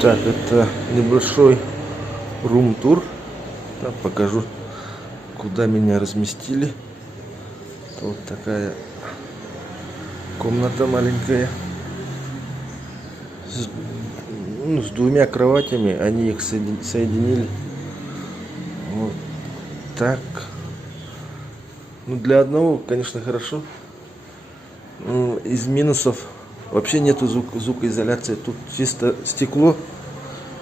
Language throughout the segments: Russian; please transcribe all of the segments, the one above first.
Так, это небольшой рум-тур. Покажу, куда меня разместили. Вот такая комната маленькая. С двумя кроватями. Они их соединили. Вот так. Ну, для одного, конечно, хорошо. Из минусов вообще нету звукоизоляции. Тут чисто стекло.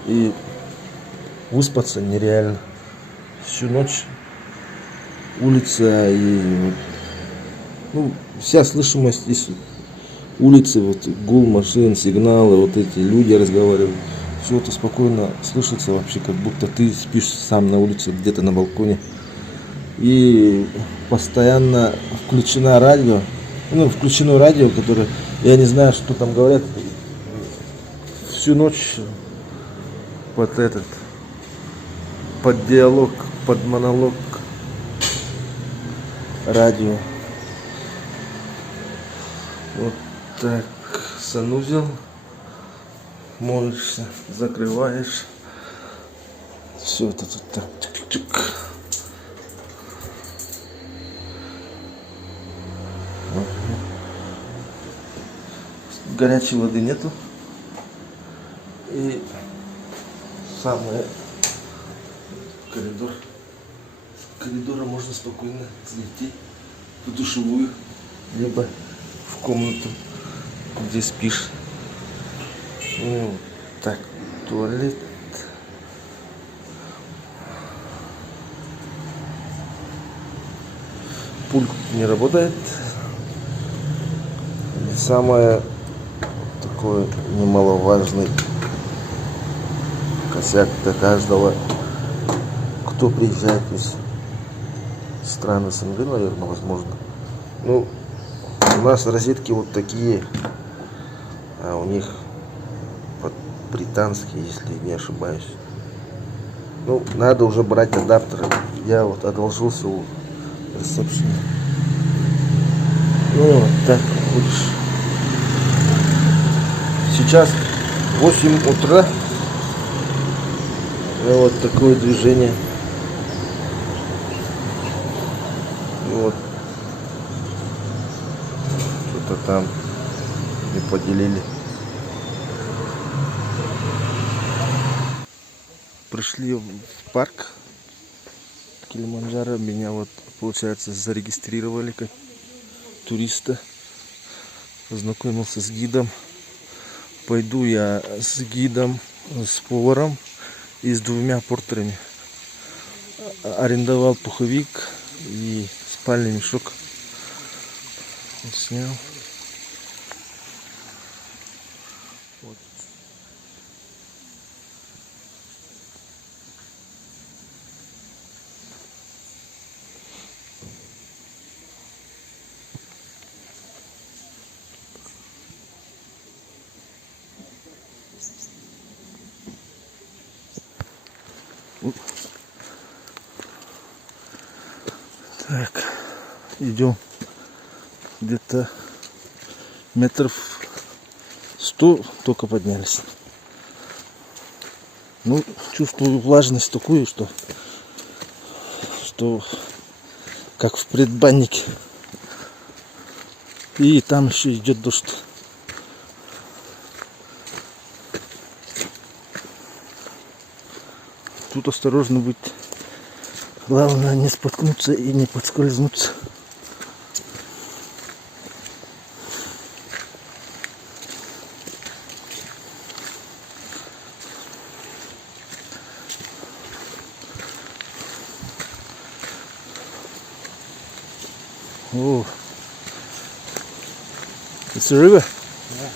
И выспаться нереально. Всю ночь улица и вся слышимость из улицы, вот гул машин, сигналы, вот эти люди разговаривают. Все это спокойно слышится вообще, как будто ты спишь сам на улице, где-то на балконе. И постоянно включено радио, которое, я не знаю, что там говорят, всю ночь под диалог, под монолог радио. Вот так, санузел, молишься, закрываешь, все это тут так, чик-чик. Горячей воды нету. И самый коридор. С коридора можно спокойно зайти в душевую, либо в комнату, где спишь. Так, туалет. Пульт не работает. И самое такой немаловажный косяк для каждого, кто приезжает из стран СНГ, наверное, возможно. У нас розетки вот такие, а у них британские, если не ошибаюсь. Надо уже брать адаптеры. Я вот одолжился у ресепшена. Вот так будешь. Сейчас 8 утра. И вот такое движение. И вот что-то там не поделили. Пришли в парк Килиманджаро. Меня вот, получается, зарегистрировали как туриста. Познакомился с гидом. Пойду я с гидом, с поваром и с 2 портерами. Арендовал пуховик и спальный мешок. Вот снял. Вот. Так, идем где-то метров 100 только поднялись. Чувствую влажность такую, что как в предбаннике. И там еще идет дождь. Тут осторожно быть. Главное не споткнуться и не подскользнуться. Oh, it's a river. Yeah.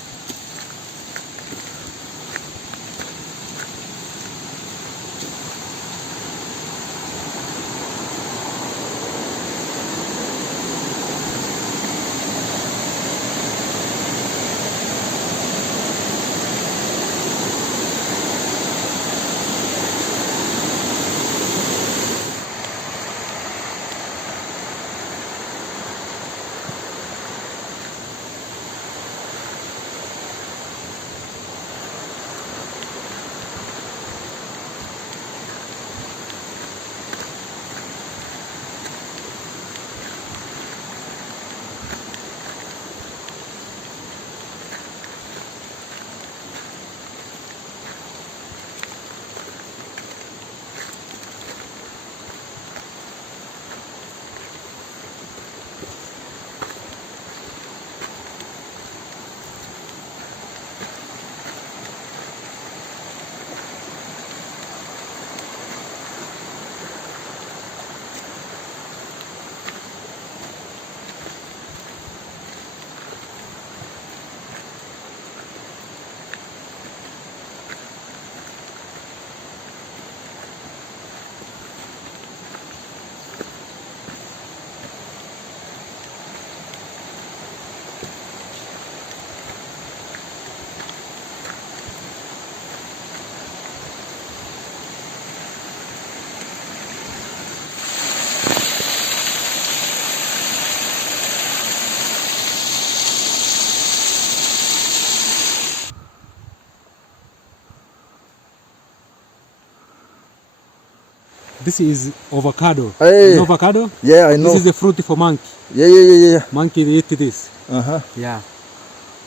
This is avocado. Hey. You know avocado? Yeah, I know. This is the fruit for monkey. Yeah. Monkey they eat this. Ага. Yeah.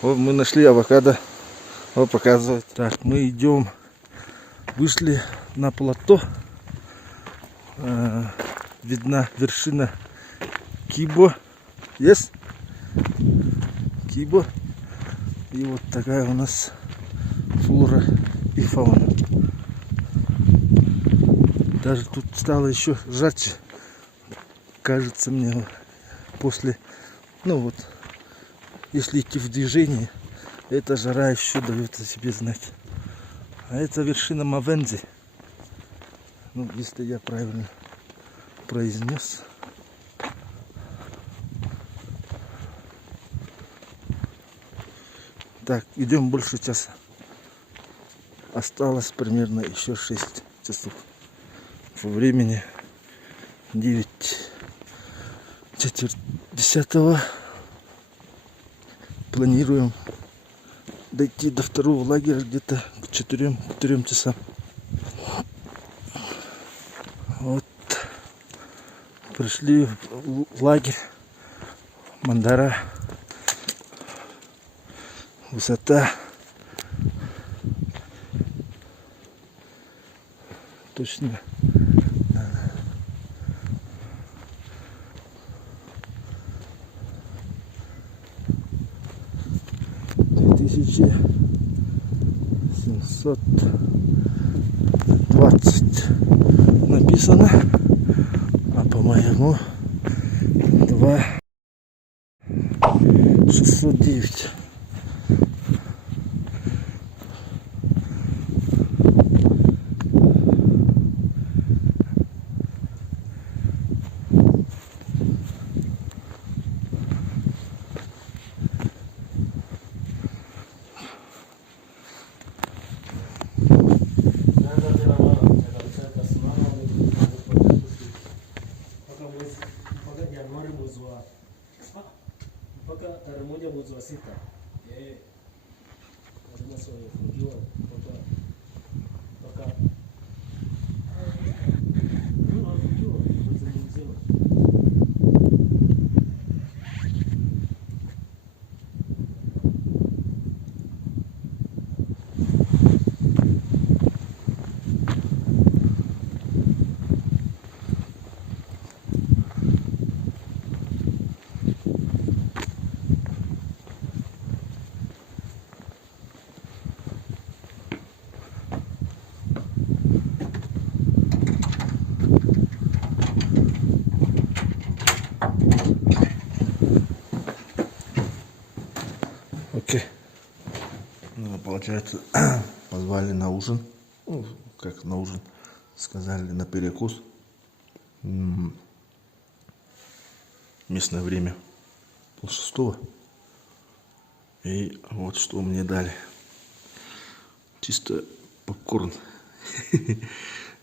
Вот мы нашли авокадо. Вот показывает. Так, мы идем. Вышли на плато. Видна вершина Кибо. Есть? Кибо. И вот такая у нас флора и фауна. Даже тут стало еще жарче. Кажется мне после, ну вот, если идти в движении, эта жара еще дает о себе знать. А это вершина Мавензи. Ну, если я правильно произнес. Так, идем больше часа. Осталось примерно еще 6 часов. По времени 9:45. Планируем дойти до второго лагеря где-то к 4 часам. Вот. Пришли в лагерь. Мандара. Высота. Точно. 2720 написано, а по-моему 2609. Mpaka tarehe 1 mwezi wa 6. Lazima sio kujua mpaka Окей. Ну, получается, позвали на ужин. Ну, как на ужин. Сказали на перекус. Местное время 5:30. И вот что мне дали. Чисто попкорн.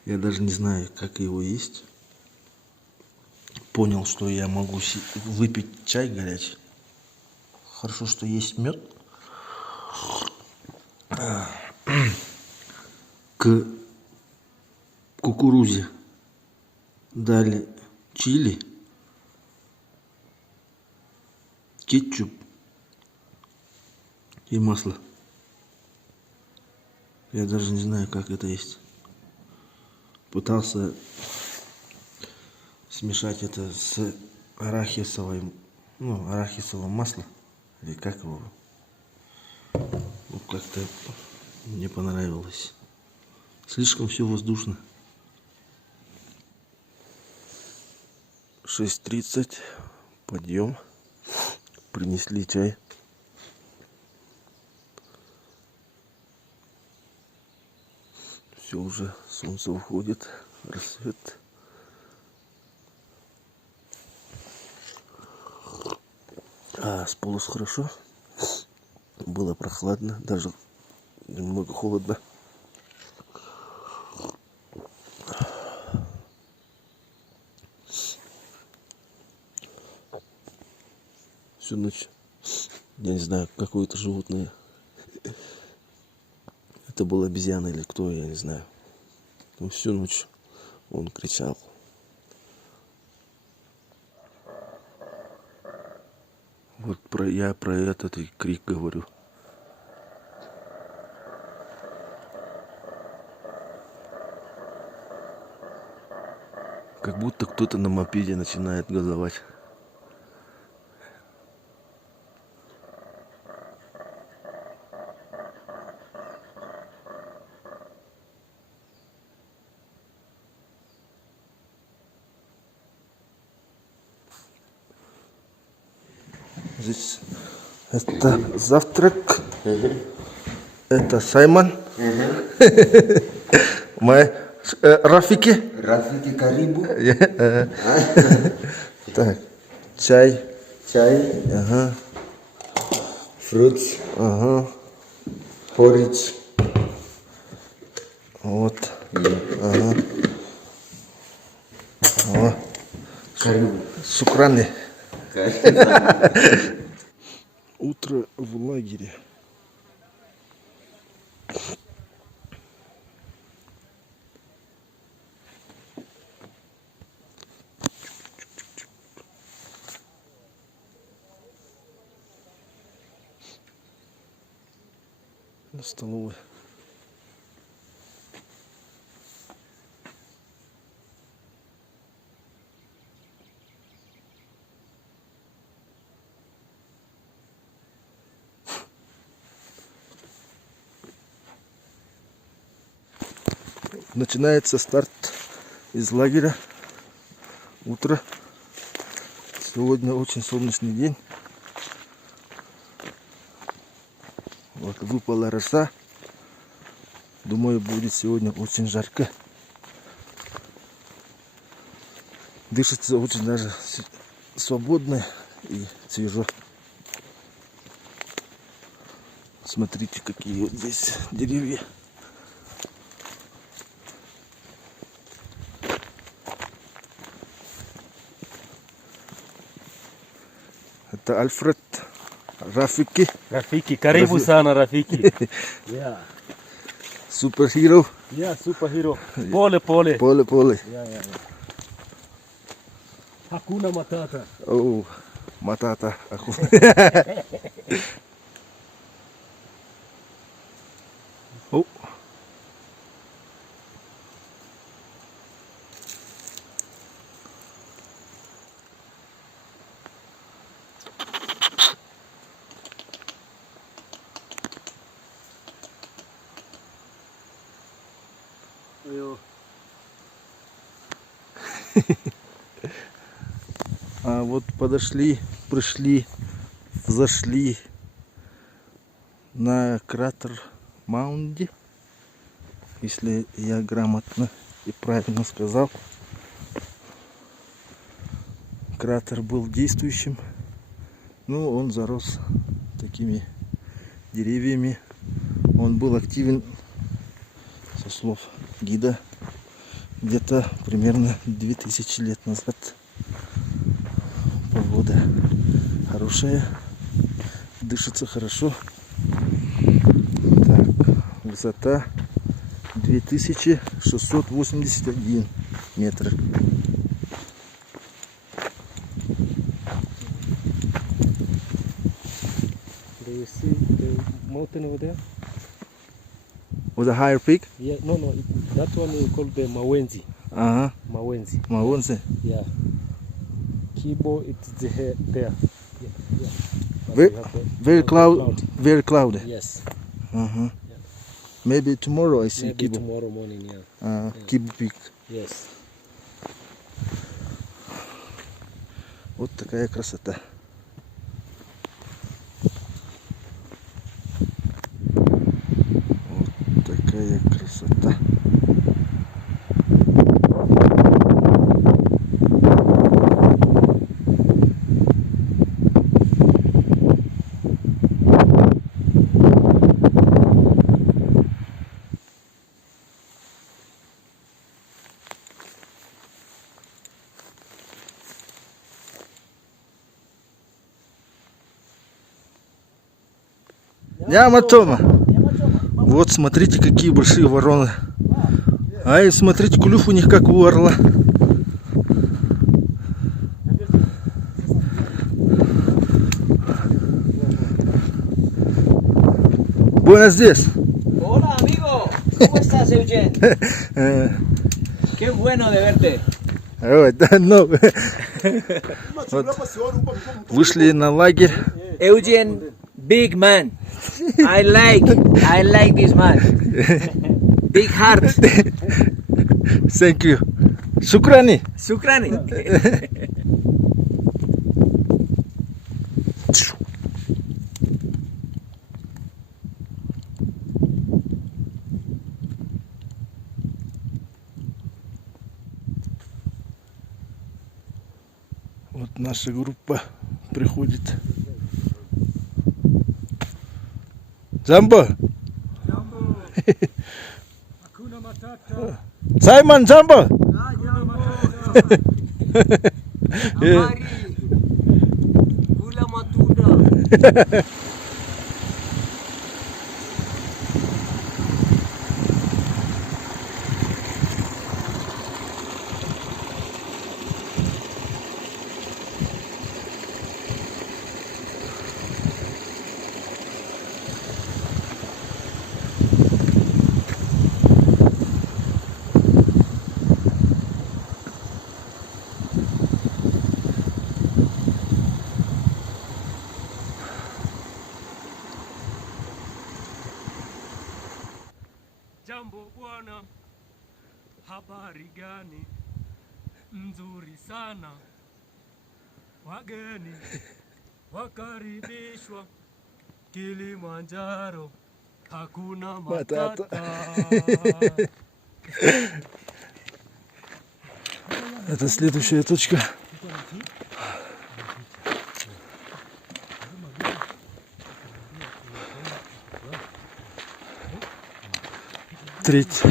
Я даже не знаю, как его есть. Понял, что я могу выпить чай горячий. Хорошо, что есть мед. К кукурузе дали чили, кетчуп и масло. Я даже не знаю, как это есть. Пытался смешать это с арахисовым маслом. Или как его? Ну, как-то не понравилось. Слишком все воздушно. 6:30. Подъем. Принесли чай. Все уже, солнце уходит. Рассвет. Спалось хорошо. Было прохладно, даже немного холодно. Всю ночь, я не знаю, какое-то животное. Это была обезьяна или кто, я не знаю. Но всю ночь Он кричал. Вот я про этот и крик говорю. Как будто кто-то на мопеде начинает газовать. Здесь это завтрак. Это Саймон. Мы Рафики. Рафики, карибу. Так, чай. Чай. Ага. Фрукт. Ага. Поридж. Вот. Ага. О. Карибу. Шукрани. Утро в лагере. На столовой. Начинается старт из лагеря. Утро. Сегодня очень солнечный день. Вот выпала роса. Думаю, будет сегодня очень жарко. Дышится очень даже свободно и свежо. Смотрите, какие вот здесь деревья. Это Альфред, Рафики, Rafiki, karibu sana Rafiki. Yeah. суперхиро, Yeah, superhero. Pole pole. поле. Yeah. Hakuna matata. О, матата. О. А вот пришли, зашли на кратер Маунди, если я грамотно и правильно сказал. Кратер был действующим, но он зарос такими деревьями. Он был активен, со слов гида, где-то примерно 2000 лет назад. Погода хорошая, дышится хорошо. Так, высота 2681 метра. Do you see the mountain over there? With a higher peak? Yeah, no. That one we call the Mawenzi. Ага, Mawenzi. Маонсе. Yeah. Kibo, it's there. Yeah. But Very- we have the- Very cloudy. Yes. Ага. Maybe tomorrow I see Maybe Kibo. tomorrow morning. Yeah. Kibo Peak. Yes. Вот такая красота. Вот такая красота. Яма Тома. Вот смотрите, какие большие вороны. Ай, смотрите, клюв у них как у орла. Buenos días. Hola amigo, ¿cómo estás Eugen? Qué bueno de verte. Ну, вот, вышли на лагерь. Eugen, big man. I like this man. Big heart. Thank you. Шукрани. Sukrani. Вот наша группа приходит. Джамбо! Саймон, Джамбо! Gula Matuda. Jambo bwana, habari gani? Nzuri sana. Wageni wakaribishwa Kilimanjaro, hakuna matata. Это следующая точка. Треть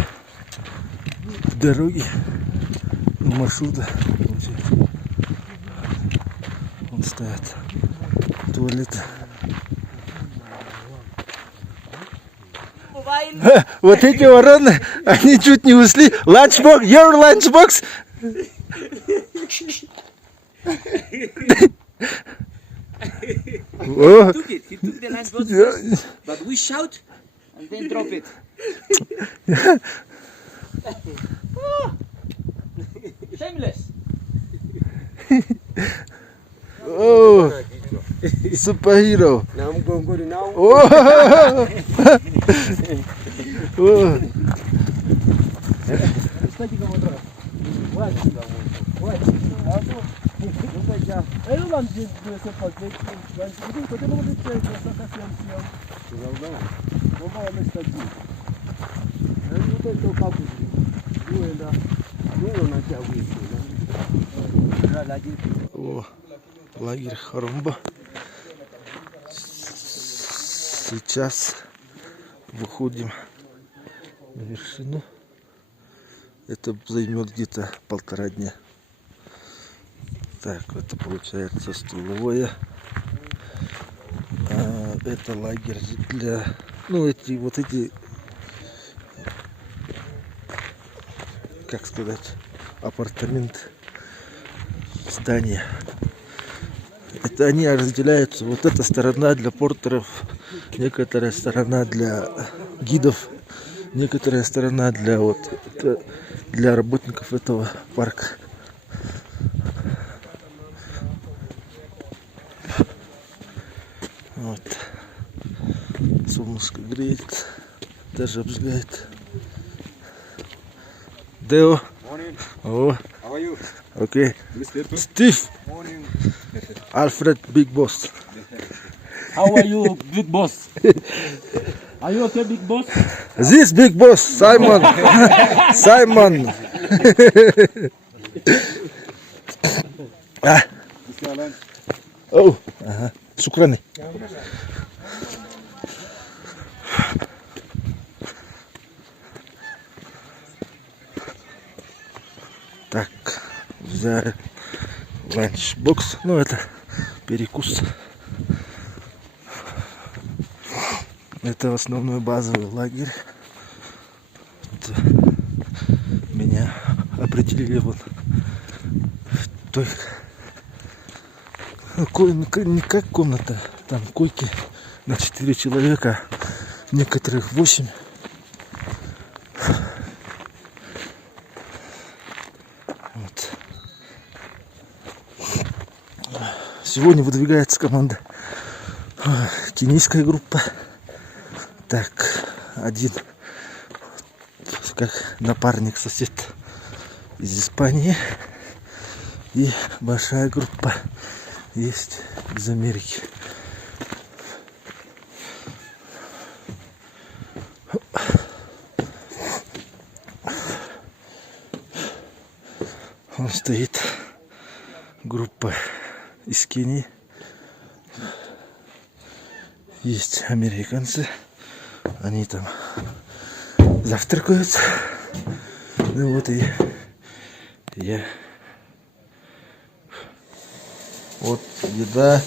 дороги маршрута. Вон стоят туалеты. Вот эти вороны, они чуть не ушли. Lunchbox, your lunchbox. О, He took the lunchbox first, but we shout and then drop it. Shameless. о, superhero. О, о. О, лагерь Харумба. Сейчас выходим на вершину. Это займет где-то 1,5 дня. Так, это получается стуловое. Это лагерь для, ну, эти, как сказать, апартаменты, здания. Это они разделяются. Вот эта сторона для портеров, некоторая сторона для гидов, некоторая сторона для для работников этого парка. Вот. Солнышко греет, даже обжигает. Део. О. Окей. Стив. Альфред, Big Boss. How are you, big boss? Are you okay, big boss? This Big Boss, Simon. Simon. О, ага. Шукрани. Так, взяли ланчбокс, ну это перекус. Это основной базовый лагерь. Вот определили вот той, не как комната, там койки на 4 человека, некоторых 8. Вот. Сегодня выдвигается команда, кенийская группа. Так, один как напарник, сосед из Испании. И большая группа есть из Америки. Он стоит, группа из Кении. Есть американцы, они там завтракают. Ну вот и я. Вот еда.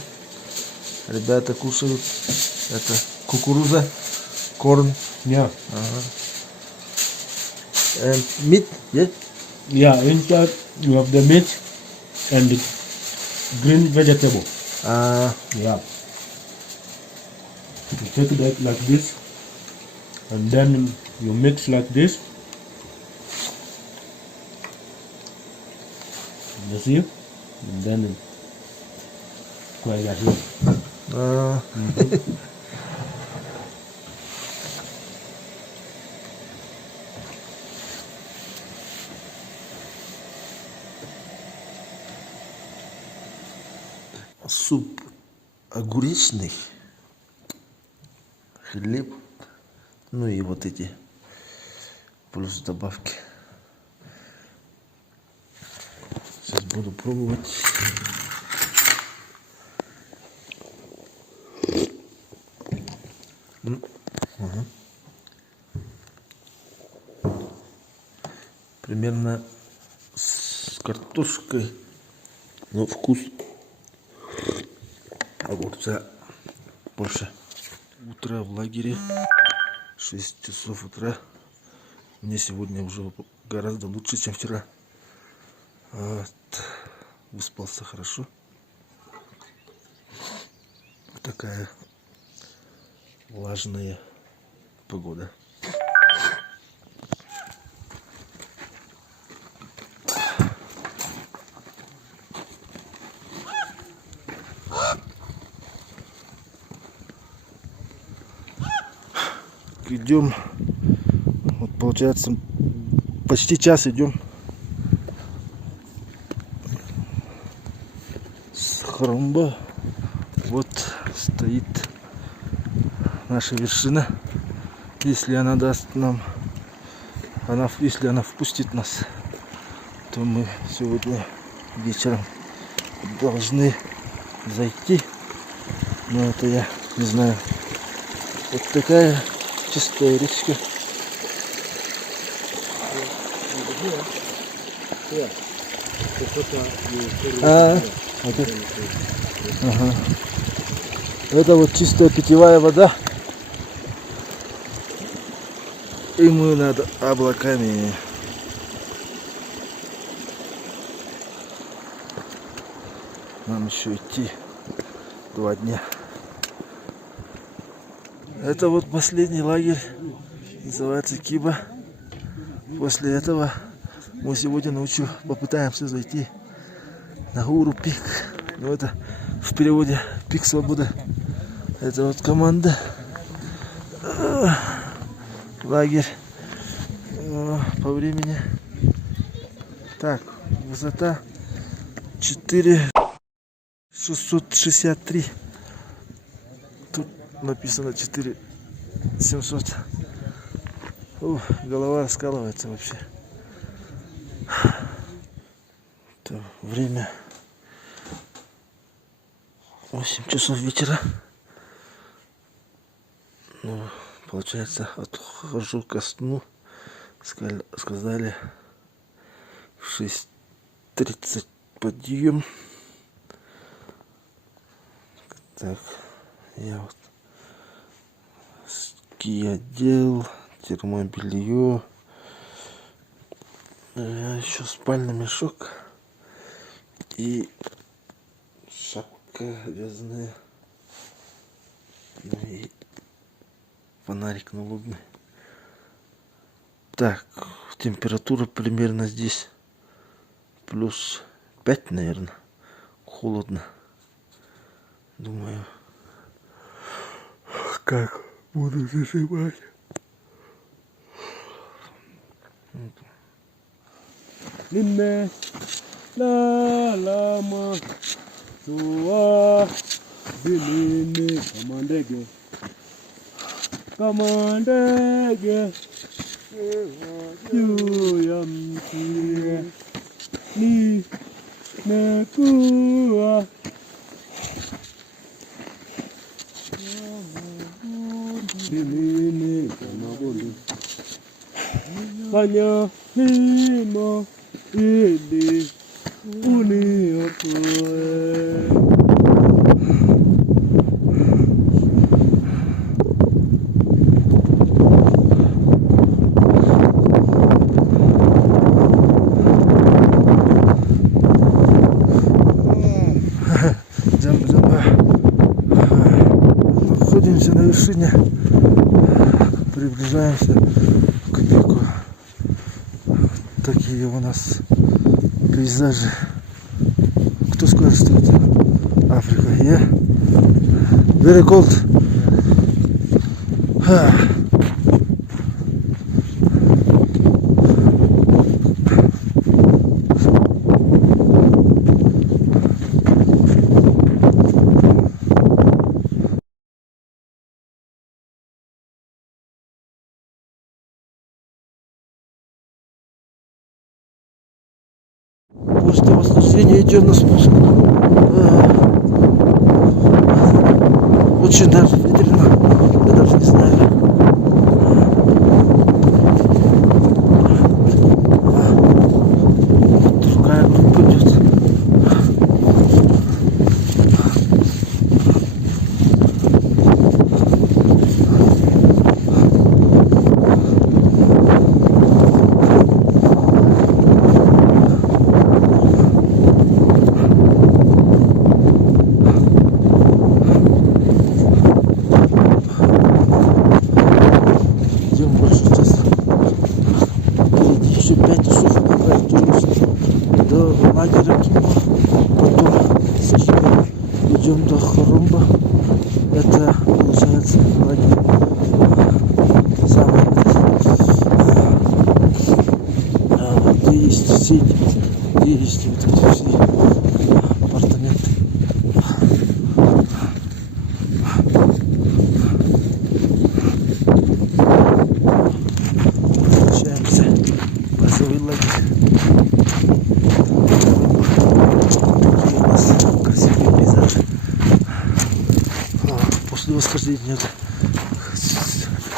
Ребята кушают. Это кукуруза, корн. Yeah. And meat, yeah? Yeah, inside you have the meat and the green vegetable. Yeah. You take that like this, and then you mix like this. You see? And then quite like this. Суп огуречный, хлеб, ну и вот эти плюс добавки. Сейчас буду пробовать. Ага. Примерно с картошкой, но вкус огурца больше. Утро в лагере, 6 часов утра. Мне сегодня уже гораздо лучше, чем вчера. Вот. Выспался хорошо. Вот такая влажная погода. Идем, вот получается почти час идем с Хорумба. Вот стоит наша вершина. Если она даст нам, если она впустит нас, то мы сегодня вечером должны зайти. Но это я не знаю. Вот такая чистая речка. Вот это. Ага. Это вот чистая питьевая вода. И мы над облаками. Нам еще идти 2 дня. Это вот последний лагерь, называется Киба. После этого мы сегодня ночью попытаемся зайти на гору Пик. Ну, это в переводе Пик Свободы. Это вот команда. Лагерь по времени. Так, высота 4663. Тут написано 4700. Голова раскалывается вообще. Это время 8 часов вечера. Ну, получается, отхожу ко сну. Сказали в 6:30 подъем. Так, я вот ски одел, термобелье, Еще спальный мешок и шапка вязаная. Ну и фонарик налобный. Так, температура примерно здесь плюс 5, наверное. Холодно. Думаю, как буду засыпать. Ninne la lama tua binini kamandege yam tie ni nekua binini kamabulu Kanya himo ili uniokoe. Джамба. Находимся на вершине. Приближаемся к пику. Такие у нас пейзажи. Кто скажет, что это Африка? Yeah? Very cold. После восхождения идет на спуск. Очень даже ветрено. Я даже не знаю. Другая группа идет. Еще 5 часов до лагеря. Потом идем до Хорумба. Это получается лагерь самый, где есть сеть, где есть вот эти все апартаменты. Возвращаемся. Базовый лагерь. Такие у нас красивые пейзажи. После восхождения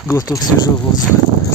глоток свежего воздуха.